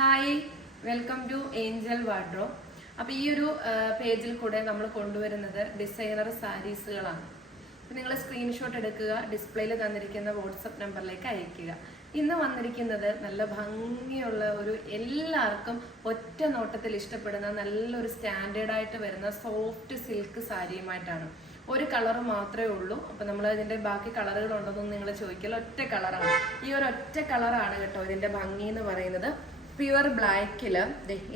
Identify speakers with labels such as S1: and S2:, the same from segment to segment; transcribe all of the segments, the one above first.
S1: Hi welcome to Angel Wardrobe അപ്പോൾ ഈ ഒരു പേജിൽ കൂടെ നമ്മൾ കൊണ്ടുവരുന്നത് ഡിസൈനർ സാരീസുകളാണ് അപ്പോൾ നിങ്ങൾ സ്ക്രീൻഷോട്ട് എടുക്കുക ഡിസ്പ്ലേയിൽ തന്നിരിക്കുന്ന വാട്സപ്പ് നമ്പറിലേക്ക് അയക്കുക ഇന്ന് വന്നിരിക്കുന്നത് നല്ല ഭംഗിയുള്ള ഒരു എല്ലാവർക്കും ഒറ്റ നോട്ടത്തിൽ ഇഷ്ടപ്പെടുന്ന നല്ലൊരു സ്റ്റാൻഡേർഡായിട്ട് വരുന്ന സോഫ്റ്റ് സിൽക്ക് സാരിയുമായിട്ടാണ്. ഒരു കളർ മാത്രമേ ഉള്ളൂ. അപ്പൊ നമ്മൾ ഇതിന്റെ ബാക്കി കളറുകൾ ഉണ്ടെന്നൊന്നും നിങ്ങൾ ചോദിക്കില്ല ഒറ്റ കളറാണ് ഈ ഒരു ഒറ്റ കളറാണ് കേട്ടോ ഇതിന്റെ ഭംഗി എന്ന് പറയുന്നത്. പ്യുവർ ബ്ലാക്കിൽ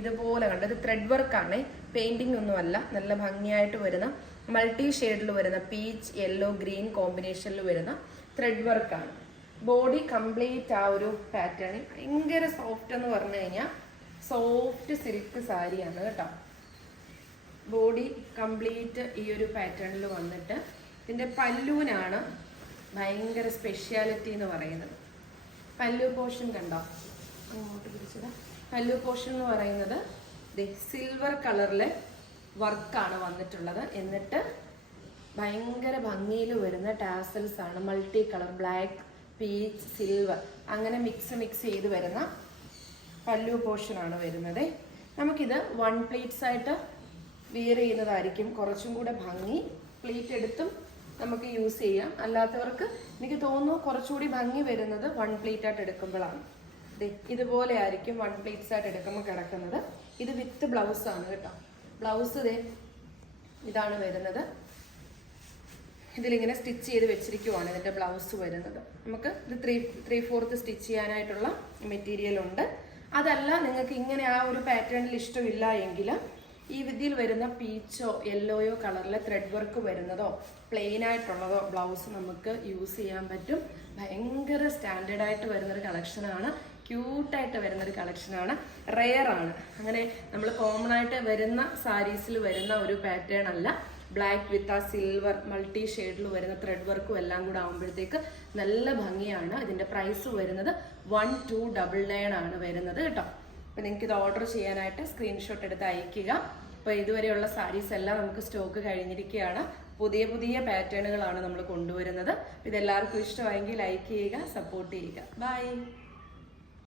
S1: ഇതുപോലെ കണ്ടത് ത്രെഡ് വർക്കാണ് പെയിന്റിംഗ് ഒന്നുമല്ല നല്ല ഭംഗിയായിട്ട് വരുന്ന മൾട്ടി ഷെയ്ഡിൽ വരുന്ന പീച്ച് യെല്ലോ ഗ്രീൻ കോമ്പിനേഷനിൽ വരുന്ന ത്രെഡ് വർക്കാണ് ബോഡി കംപ്ലീറ്റ് ആ ഒരു പാറ്റേൺ ഭയങ്കര സോഫ്റ്റ് എന്ന് പറഞ്ഞു കഴിഞ്ഞാൽ സോഫ്റ്റ് സിൽക്ക് സാരിയാണ് കേട്ടോ. ബോഡി കംപ്ലീറ്റ് ഈ ഒരു പാറ്റേണിൽ വന്നിട്ട് ഇതിന്റെ പല്ലുവിനാണ് ഭയങ്കര സ്പെഷ്യാലിറ്റി എന്ന് പറയുന്നത്. പല്ലു പോർഷൻ കണ്ടോ? അങ്ങോട്ട് പിടിച്ചത്. പല്ലു പോർഷൻ എന്ന് പറയുന്നത് സിൽവർ കളറിലെ വർക്കാണ് വന്നിട്ടുള്ളത്. എന്നിട്ട് ഭയങ്കര ഭംഗിയിൽ വരുന്ന ടാസൽസ് ആണ്. Multi colour black peach silver അങ്ങനെ മിക്സ് മിക്സ് ചെയ്ത് വരുന്ന പല്ലു പോർഷൻ ആണ് വരുന്നത്. നമുക്കിത് വൺ പ്ലേറ്റ്സ് ആയിട്ട് വിയർ ചെയ്യുന്നതായിരിക്കും. കുറച്ചും കൂടെ ഭംഗി പ്ലേറ്റ് എടുത്തും നമുക്ക് യൂസ് ചെയ്യാം. അല്ലാത്തവർക്ക് എനിക്ക് തോന്നുന്നു കുറച്ചുകൂടി ഭംഗി വരുന്നത് വൺ പ്ലേറ്റ് ആയിട്ട് എടുക്കുമ്പോഴാണ്. ഇതുപോലെ ആയിരിക്കും വൺ പ്ലേറ്റ്സ് ആയിട്ട് എടുക്കുമ്പോൾ കിടക്കുന്നത്. ഇത് വിത്ത് ബ്ലൗസ് ആണ് കേട്ടോ. ബ്ലൗസ് ദേ ഇതാണ് വരുന്നത്. ഇതിലിങ്ങനെ സ്റ്റിച്ച് ചെയ്ത് വെച്ചിരിക്കുവാണ് ഇതിന്റെ ബ്ലൗസ് വരുന്നത്. നമുക്ക് ഇത് ത്രീ ത്രീ ഫോർത്ത് സ്റ്റിച്ച് ചെയ്യാനായിട്ടുള്ള മെറ്റീരിയൽ ഉണ്ട്. അതല്ല നിങ്ങൾക്ക് ഇങ്ങനെ ആ ഒരു പാറ്റേണിൽ ഇഷ്ടമില്ല എങ്കിൽ ഈ വിദ്യയിൽ വരുന്ന പീച്ചോ യെല്ലോയോ കളറിലെ ത്രെഡ് വർക്ക് വരുന്നതോ പ്ലെയിൻ ആയിട്ടുള്ളതോ ബ്ലൗസ് നമുക്ക് യൂസ് ചെയ്യാൻ പറ്റും. ഭയങ്കര സ്റ്റാൻഡേർഡായിട്ട് വരുന്നൊരു കളക്ഷനാണ് ക്യൂട്ടായിട്ട് വരുന്നൊരു കളക്ഷനാണ്. റെയർ ആണ്. അങ്ങനെ നമ്മൾ കോമൺ ആയിട്ട് വരുന്ന സാരീസിൽ വരുന്ന ഒരു പാറ്റേൺ അല്ല. ബ്ലാക്ക് വിത്ത് ആ സിൽവർ മൾട്ടി ഷെയ്ഡിൽ വരുന്ന ത്രെഡ് വർക്കും എല്ലാം കൂടെ ആകുമ്പോഴത്തേക്ക് നല്ല ഭംഗിയാണ്. ഇതിന്റെ പ്രൈസ് വരുന്നത് വൺ ടു ഡബിൾ നയൻ ആണ് വരുന്നത് കേട്ടോ. അപ്പോൾ നിങ്ങൾക്ക് ഇത് ഓർഡർ ചെയ്യാനായിട്ട് സ്ക്രീൻഷോട്ട് എടുത്ത് അയക്കുക അപ്പോൾ ഇതുവരെയുള്ള സാരീസ് എല്ലാം നമുക്ക് സ്റ്റോക്ക് കഴിഞ്ഞിരിക്കുകയാണ്. പുതിയ പുതിയ പാറ്റേണുകളാണ് നമ്മൾ കൊണ്ടുവരുന്നത്. ഇതെല്ലാവർക്കും ഇഷ്ടമായെങ്കിൽ ലൈക്ക് ചെയ്യുക സപ്പോർട്ട് ചെയ്യുക. ബൈ